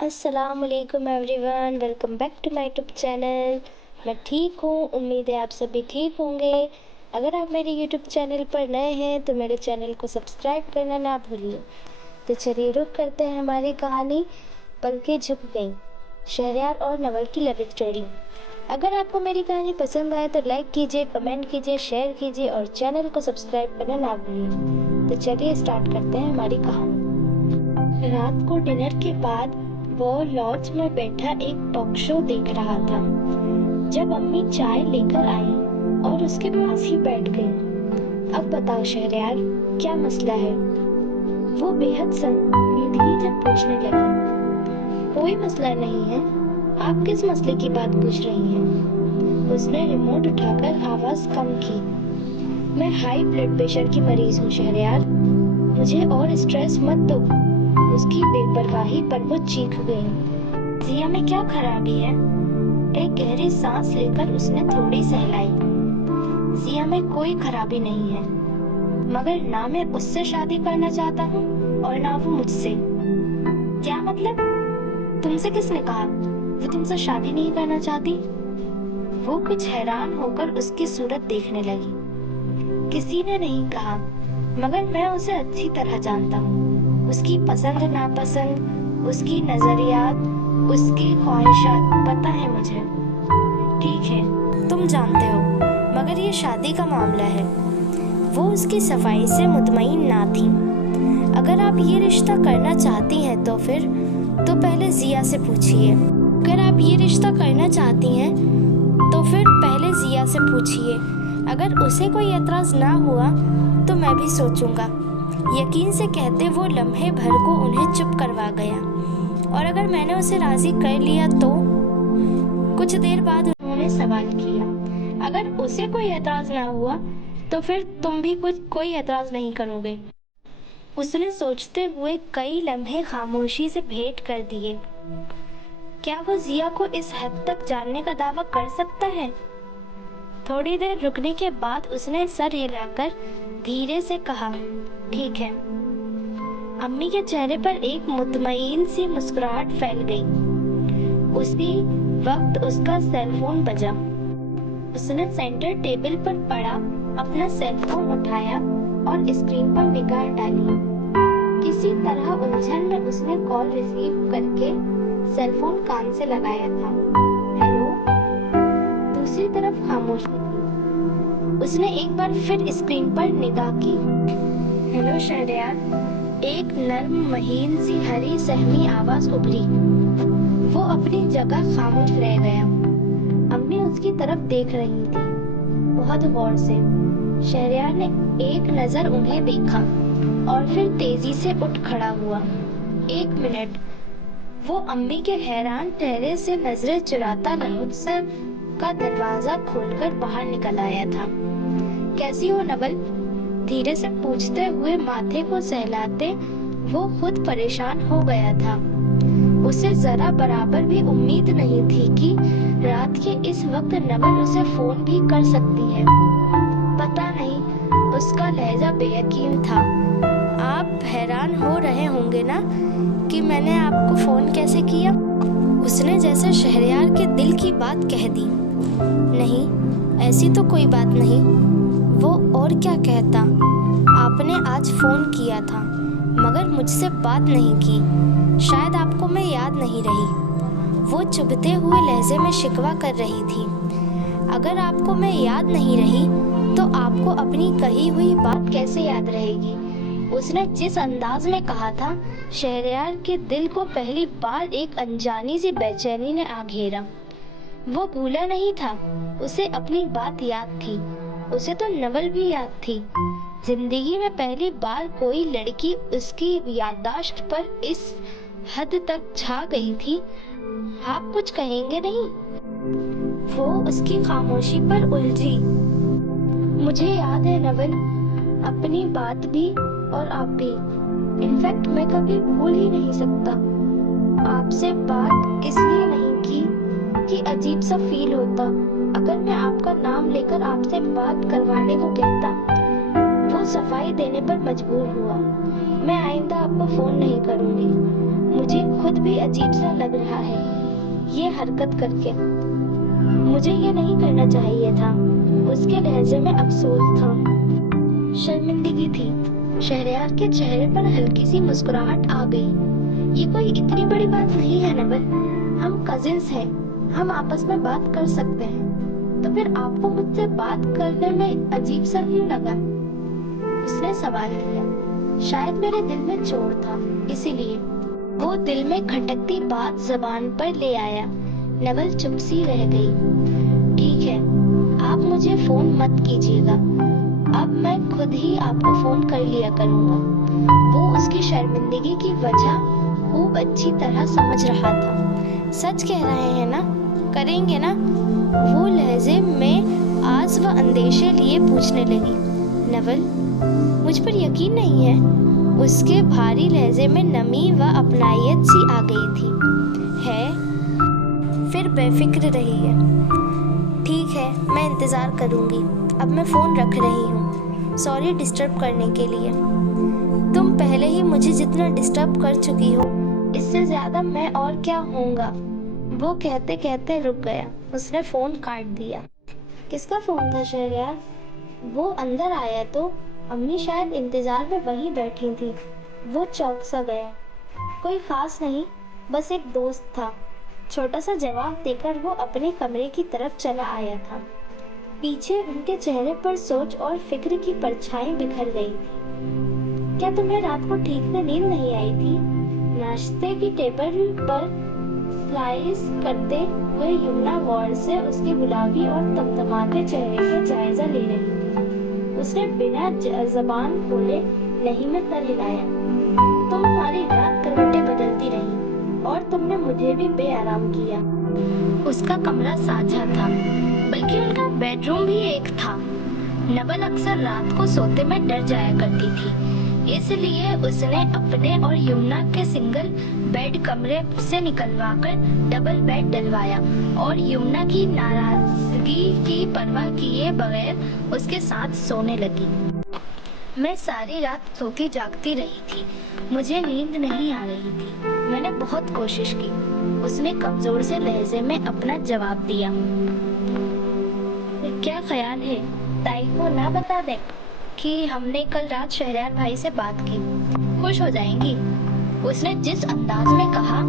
अस्सलामुअलैकुम everyone, welcome back to my YouTube channel. मैं ठीक हूँ, उम्मीद है आप सभी ठीक होंगे। अगर आप मेरे यूट्यूब चैनल पर नए हैं तो मेरे चैनल को सब्सक्राइब करना ना भूलिए। तो चलिए रुक करते हैं हमारी कहानी पलकें झुक गईं, शहरयार और नवल की लव स्टोरी। अगर आपको मेरी कहानी पसंद आए तो लाइक कीजिए, कमेंट कीजिए, शेयर कीजिए और चैनल को सब्सक्राइब करना ना भूलिए। तो चलिए स्टार्ट करते हैं हमारी कहानी। रात को डिनर के बाद वो लॉज में बैठा एक टॉक शो देख रहा था जब अम्मी चाय लेकर आई और उसके पास ही बैठ गई। अब बताओ शहरयार, क्या मसला है? वो बेहद संजीदगी पूछने लगी। कोई मसला नहीं है, आप किस मसले की बात पूछ रही हैं? उसने रिमोट उठाकर आवाज कम की। मैं हाई ब्लड प्रेशर की मरीज हूँ शहरयार, मुझे और स्ट्रेस मत दो। उसकी बेपरवाही पर वो चीख गई। जिया में क्या खराबी है? एक गहरी सांस लेकर उसने थोड़ी सहलाई। जिया में कोई खराबी नहीं है, मगर ना मैं उससे शादी करना चाहता हूँ और ना वो मुझसे। क्या मतलब? तुमसे किसने कहा वो तुमसे शादी नहीं करना चाहती? वो कुछ हैरान होकर उसकी सूरत देखने लगी। किसी ने नहीं कहा, मगर मैं उसे अच्छी तरह जानता हूँ। उसकी पसंद नापसंद, उसकी नजरियात, उसकी ख्वाहिशात पता है मुझे। ठीक है, तुम जानते हो, मगर ये शादी का मामला है। वो उसकी सफाई से मुतमईन ना थी। अगर आप ये रिश्ता करना चाहती हैं तो पहले जिया से पूछिए। अगर उसे कोई एतराज ना हुआ तो मैं भी सोचूंगा। यकीन से कहते वो लम्हे भर को उन्हें चुप करवा गया। और अगर मैंने उसे राजी कर लिया तो? कुछ देर बाद उन्होंने सवाल किया। अगर उसे कोई एतराज ना हुआ तो फिर तुम भी कोई एतराज नहीं करोगे? उसने सोचते हुए कई लम्हे खामोशी से भेंट कर दिए। क्या वो जिया को इस हद तक जानने का दावा कर सकता है? थोड़ी देर रुकने के बाद उसने सर हिलाकर धीरे से कहा, ठीक है। अम्मी के चेहरे पर एक मुतमईन सी मुस्कुराहट फैल गई। उसी वक्त उसका सेलफोन बजा। उसने सेंटर टेबल पर पड़ा अपना सेलफोन उठाया और स्क्रीन पर निगाह डाली। किसी तरह उलझन में उसने कॉल रिसीव करके सेलफोन कान से लगाया था। हेलो। दूसरी तरफ खामोशी थी। उसने एक बार फिर स्क्रीन पर निगाह की। हेलो शहरयार। एक नर्म महीन सी हरी सहमी आवाज उभरी। वो अपनी जगह खामोश रह गया। अम्मी उसकी तरफ देख रही थी, बहुत गौर से। शहरयार ने एक नजर उन्हें देखा और फिर तेजी से उठ खड़ा हुआ। 1 मिनट। वो अम्मी के हैरान चेहरे से नजरें चुराता महोत्सव का दरवाजा खोलकर बाहर निकल आया था। कैसी हो नवल? धीरे से पूछते हुए माथे को सहलाते वो खुद परेशान हो गया था। उसे जरा बराबर भी उम्मीद नहीं थी कि रात के इस वक्त नवल उसे फोन भी कर सकती है। पता नहीं, उसका लहजा बेयकीन था। आप हैरान हो रहे होंगे ना कि मैंने आपको फोन कैसे किया? उसने जैसे शहरयार के दिल की बात कह दी। नहीं, ऐसी तो कोई बात नहीं। वो और क्या कहता? आपने आज फोन किया था मगर मुझसे बात नहीं की। शायद आपको मैं याद नहीं रही। वो चुभते हुए लहजे में शिकवा कर रही थी। अगर आपको मैं याद नहीं रही तो आपको अपनी कही हुई बात कैसे याद रहेगी? उसने जिस अंदाज में कहा था, शहरयार के दिल को पहली बार एक अनजानी सी बेचैनी ने आ घेरा। वो भूला नहीं था, उसे अपनी बात याद थी। उसे तो नवल भी याद थी। जिंदगी में पहली बार कोई लड़की उसकी याददाश्त पर इस हद तक छा गई थी। आप कुछ कहेंगे नहीं? वो उसकी खामोशी पर उलझी। मुझे याद है नवल, अपनी बात भी और आप भी। इनफैक्ट मैं कभी भूल ही नहीं सकता। आपसे बात इसलिए नहीं की कि अजीब सा फील होता अगर मैं आपका नाम लेकर आपसे बात करवाने को कहता। वो सफाई देने पर मजबूर हुआ। मैं आइंदा आपको फोन नहीं करूंगी, मुझे खुद भी अजीब सा लग रहा है ये हरकत करके। मुझे ये नहीं करना चाहिए था। उसके लहजे में अफसोस था, शर्मिंदगी थी। शहरयार के चेहरे पर हल्की सी मुस्कुराहट आ गई। ये कोई इतनी बड़ी बात नहीं है नवल, हम कजिन्स हैं, हम आपस में बात कर सकते हैं। तो फिर आपको मुझसे बात करने में अजीब सा क्यों लगा? उसने सवाल किया। शायद मेरे दिल में चोट था, इसीलिए। वो दिल में खटकती बात जबान पर ले आया। नवल चुप सी रह गई। ठीक है, आप मुझे फोन मत कीजिएगा, अब मैं खुद ही आपको फोन कर लिया करूंगा। वो उसकी शर्मिंदगी की वजह खूब अच्छी तरह समझ रहा था। सच कह रहे हैं ना, करेंगे ना? वो लहजे में आस व अंदेशे लिए पूछने लगी। नवल, मुझ पर यकीन नहीं है। उसके भारी लहजे में नमी व अपनायत सी आ गई थी। है? फिर बेफिक्र रही है। ठीक है, मैं इंतज़ार करूंगी। अब मैं फ़ोन रख रही हूँ। सॉरी डिस्टर्ब करने के लिए। तुम पहले ही मुझे जितना डिस्टर्ब कर चुकी हो, इससे ज़्यादा मैं और क्या होऊंगा। वो कहते कहते रुक गया। उसने फ़ोन काट दिया। किसका फ़ोन था शहरयार? वो अंदर आया तो अम्मी शायद इंतज़ार में वहीं बैठी थी। वो चौंक सा गया। कोई ख़ास नहीं, बस एक दोस्त था। छोटा सा जवाब देकर वो अपने कमरे की तरफ चला आया था। पीछे उनके चेहरे पर सोच और फिक्र की परछाई बिखर गई थी। क्या तुम्हें रात को ठीक से नींद नहीं आई थी? नाश्ते की टेबल पर स्लाइस करते हुए यमुना गौर से उसके गुलाबी और तमतमाते चेहरे का जायजा ले रही थी। उसने बिना जबान खोले नहीं में सर हिलाया। तुम हमारी रात करवटें बदलती रही और तुमने मुझे भी बेआराम किया। उसका कमरा साझा था, बल्कि उनका बेडरूम भी एक था। नवल अक्सर रात को सोते में डर जाया करती थी, इसलिए उसने अपने और यमुना के सिंगल बेड कमरे से निकलवाकर डबल बेड डलवाया और यमुना की नाराजगी की परवाह किए बगैर उसके साथ सोने लगी। मैं सारी रात सोती जागती रही थी, मुझे नींद नहीं आ रही थी। मैंने बहुत कोशिश की, उसने कमजोर से लहजे में अपना जवाब दिया। क्या ख्याल है, ताई को ना बता दें कि हमने कल रात शहरयार भाई से बात की? खुश हो जाएंगी। उसने जिस अंदाज में कहा,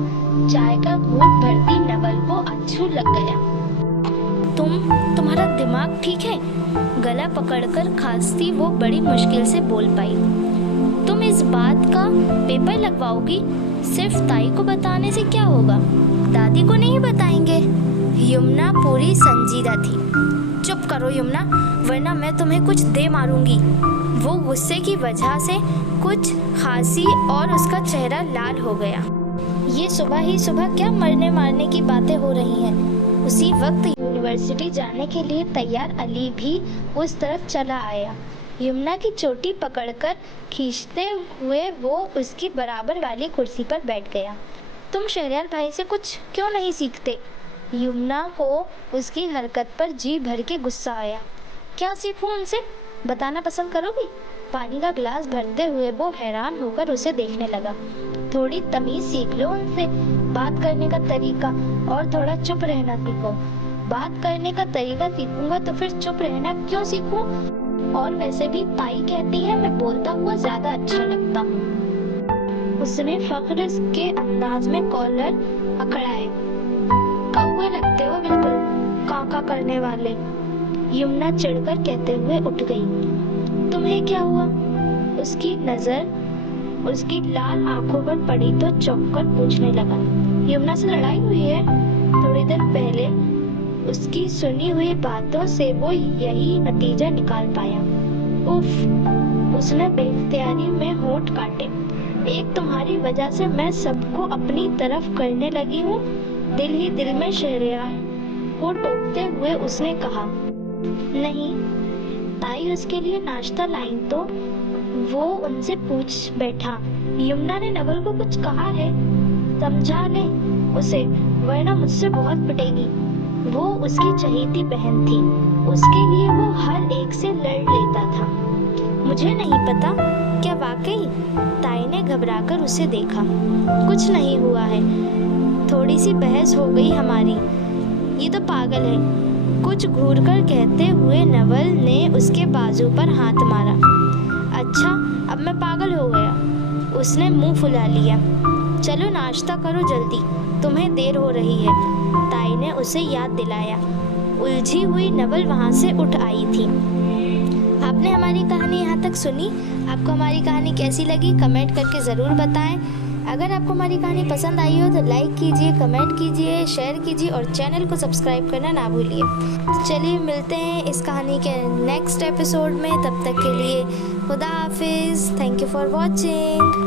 चाय का घूंट भरती नवल को अच्छू लग गया। तुम्हारा दिमाग ठीक है? गला पकड़कर खांसती वो बड़ी मुश्किल से बोल पाई। तुम इस बात का पेपर लगवाओगी? सिर्फ ताई को बताने से क्या होगा? दादी को नहीं बताएंगे? यमुना पूरी संजीदा थी। चुप करो यमुना, वरना मैं तुम्हें कुछ दे मारूंगी। वो गुस्से की वजह से कुछ खांसी और उसका चेहरा लाल हो गया। ये सुबह ही सुबह क्या मरने मारने की बातें हो रही हैं? उसी वक्त यूनिवर्सिटी जाने के लिए तैयार अली भी उस तरफ चला आया। यमुना की चोटी पकड़कर खींचते हुए वो उसकी बराबर वाली कुर्सी पर बैठ गया। तुम शहरयार भाई से कुछ क्यों नहीं सीखते? यमुना को उसकी हरकत पर जी भर के गुस्सा आया। क्या सीखूं उनसे? बताना पसंद करोगी? पानी का गिलास भरते हुए वो हैरान होकर उसे देखने लगा। थोड़ी तमीज सीख लो उनसे, बात करने का तरीका, और थोड़ा चुप रहना सीखो। बात करने का तरीका सीखूंगा तो फिर चुप रहना क्यों सीखूं? और वैसे भी ताई कहती है मैं बोलता हुआ ज्यादा अच्छा लगता हूँ। उसने फख्र के अंदाज में कॉलर अकड़ाए। कौवे लगते हो बिल्कुल, काका करने वाले। यमुना चिढ़कर कहते हुए उठ गई। तुम्हें क्या हुआ? उसकी नजर उसकी लाल आंखों पर पड़ी तो चौंककर पूछने लगा। यमुना से लड़ाई हुई है? थोड़ी देर पहले उसकी सुनी हुई बातों से वो यही नतीजा निकाल पाया। उफ, उसने बेख्तियारी में होंठ काटे। एक तुम्हारी वजह से मैं सबको अपनी तरफ करने लगी हूँ। दिल ही दिल में शहरयार को टोकते हुए उसने कहा। नहीं, ताई उसके लिए नाश्ता लाई तो वो उनसे पूछ बैठा। यमुना ने नवल को कुछ कहा है? समझा ले उसे, वरना मुझसे बहुत पिटेगी। वो उसकी चहेती बहन थी, उसके लिए वो हर एक से लड़ लेता था। मुझे नहीं पता। क्या वाकई? ताई ने घबराकर उसे देखा। कुछ नहीं हुआ है, थोड़ी सी बहस हो गई हमारी। ये तो पागल है, कुछ घूरकर कहते हुए नवल ने उसके बाजू पर हाथ मारा। अच्छा, अब मैं पागल हो गया। उसने मुंह फुला लिया। चलो नाश्ता करो जल्दी, तुम्हें देर हो रही है, ताई ने उसे याद दिलाया। उलझी हुई नवल वहाँ से उठ आई थी। आपने हमारी कहानी यहाँ तक सुनी। आपको हमारी कहानी कैसी लगी कमेंट करके ज़रूर बताएं। अगर आपको हमारी कहानी पसंद आई हो तो लाइक कीजिए, कमेंट कीजिए, शेयर कीजिए और चैनल को सब्सक्राइब करना ना भूलिए। चलिए मिलते हैं इस कहानी के नेक्स्ट एपिसोड में। तब तक के लिए खुदा हाफिज़। Thank you for watching.